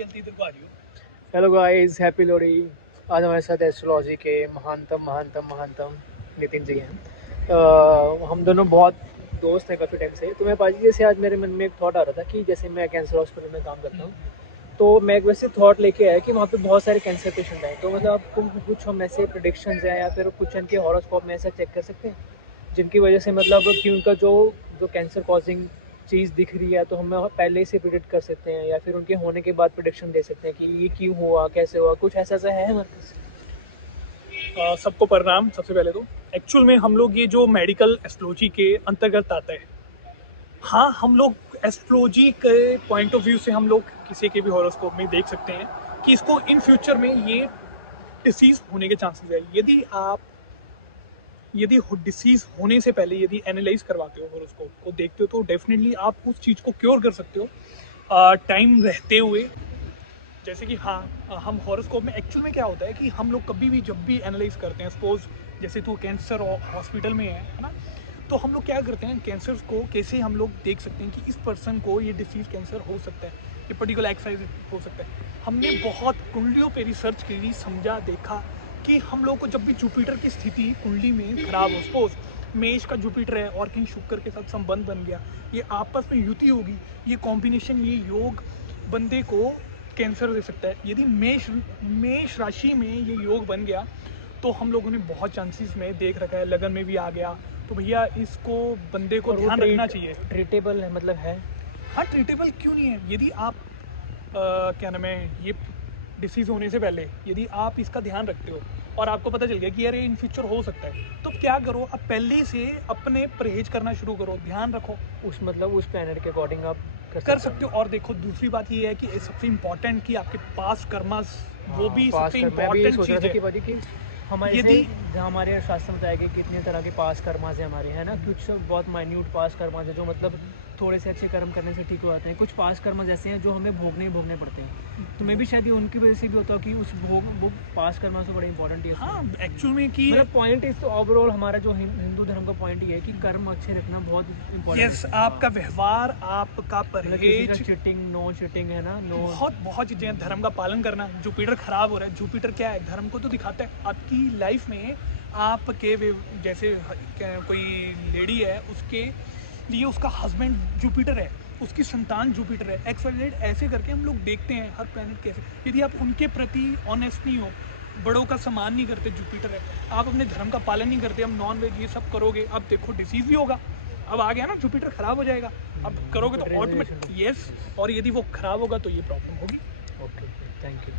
जल्दी इधर को आ रही हो। Hello guys, happy Lohri. आज हमारे साथ एस्ट्रोलॉजी के महानतम नितिन जी हैं। हम दोनों बहुत दोस्त हैं काफ़ी टाइम से। तो मैं पाजी, जैसे आज मेरे मन में एक थॉट आ रहा था कि जैसे मैं कैंसर हॉस्पिटल में काम करता हूँ, तो मैं एक वैसे थॉट लेके आया कि वहाँ पे बहुत सारे कैंसर पेशेंट हैं। तो मतलब आपको कुछ हम ऐसे प्रेडिक्शंस हैं या फिर कुछ उनके हॉरोस्कोप में ऐसा चेक कर सकते हैं जिनकी वजह से मतलब कि उनका जो जो कैंसर कॉजिंग चीज़ दिख रही है तो हम पहले से प्रिडिक्ट कर सकते हैं, या फिर उनके होने के बाद प्रिडिक्शन दे सकते हैं कि ये क्यों हुआ, कैसे हुआ, कुछ ऐसा ऐसा है हमारे पास। सबको प्रणाम। सबसे पहले तो एक्चुअल में हम लोग ये जो मेडिकल एस्ट्रोलॉजी के अंतर्गत आता है, हाँ हम लोग एस्ट्रोलॉजी के पॉइंट ऑफ व्यू से हम लोग किसी के भी हॉरोस्कोप में देख सकते हैं कि इसको इन फ्यूचर में ये डिसीज होने के चांसेस है। यदि डिसीज होने से पहले यदि एनालाइज करवाते हो हॉरोस्कोप को, देखते हो, तो डेफिनेटली आप उस चीज़ को क्योर कर सकते हो टाइम रहते हुए। जैसे कि हाँ, हम हॉरोस्कोप में एक्चुअल में क्या होता है कि हम लोग कभी भी जब भी एनालाइज करते हैं, सपोज जैसे तू कैंसर हॉस्पिटल में है ना, तो हम लोग क्या करते हैं, कैंसर को कैसे हम लोग देख सकते हैं कि इस पर्सन को ये डिसीज कैंसर हो सकता है, ये पर्टिकुलर एक्सरसाइज हो सकता है। हमने बहुत कुंडलियों पे रिसर्च करी, समझा, देखा कि हम लोग को जब भी जुपिटर की स्थिति कुंडली में खराब हो, सपोज मेष का जुपिटर है और कहीं शुक्र के साथ संबंध बन गया, ये आपस में युति होगी, ये कॉम्बिनेशन, ये योग बंदे को कैंसर दे सकता है। यदि मेष राशि में ये योग बन गया तो हम लोगों ने बहुत चांसेस में देख रखा है, लगन में भी आ गया, तो भैया इसको बंदे को और वो ध्यान रखना चाहिए। ट्रीटेबल है, मतलब है। हाँ, ट्रीटेबल क्यों नहीं है। यदि आप क्या नाम है, ये डिसीज़ होने से पहले यदि आप इसका ध्यान रखते हो और आपको पता चल गया कि यार ये इन फ्यूचर हो सकता है, तो क्या करो, आप पहले से अपने परहेज करना शुरू करो, ध्यान रखो। उस प्लानट के अकॉर्डिंग आप कर सकते हो। और देखो, दूसरी बात ये है कि सबसे इम्पोर्टेंट कि आपके पास कर्मस, वो भी पास सबसे कर मैं भी यही इम्पोर्टेंट सोच रहा चीज़ था है। कि भाजी कि हमारे से यदि जहाँ हमारे शास्त्र में बताया गया कि कितने तरह के पास कर्मास हैं हमारे, है ना। कुछ बहुत माइन्यूट पास कर्मास है जो मतलब थोड़े से अच्छे कर्म करने से ठीक हो जाते हैं। कुछ पास कर्म ऐसे हैं जो हमें भोगने पड़ते हैं। तो मैं भी शायद ये उनकी वजह से भी होता है कि उस वो पास कर्मा से बड़ा इंपॉर्टेंट है। हाँ, एक्चुअल में कि मतलब पॉइंट इस, तो ओवरऑल हमारा जो हिंदू धर्म का पॉइंट ये है कि कर्म अच्छे रखना बहुत इंपॉर्टेंट यस, है। आपका व्यवहार, आपका मतलब किसी का परहेज, चीटिंग है ना, नो। बहुत चीज़ें हैं। धर्म का पालन करना। जुपिटर खराब हो रहा है, जुपिटर क्या है, धर्म को तो दिखाता है। आपकी लाइफ में आपके जैसे कोई लेडी है, उसके लिए उसका हस्बैंड जुपिटर है, उसकी संतान जुपिटर है, एक्स वाई जेड, ऐसे करके हम लोग देखते हैं हर प्लैनेट कैसे। यदि आप उनके प्रति ऑनेस्ट नहीं हो, बड़ों का सम्मान नहीं करते, जुपिटर है, आप अपने धर्म का पालन नहीं करते, हम नॉन वेज ये सब करोगे, अब देखो डिसीज भी होगा। अब आ गया ना, जुपिटर खराब हो जाएगा, अब करोगे तो ऑटोमेटिक। यस, और यदि वो खराब होगा तो ये प्रॉब्लम होगी। Okay, thank you.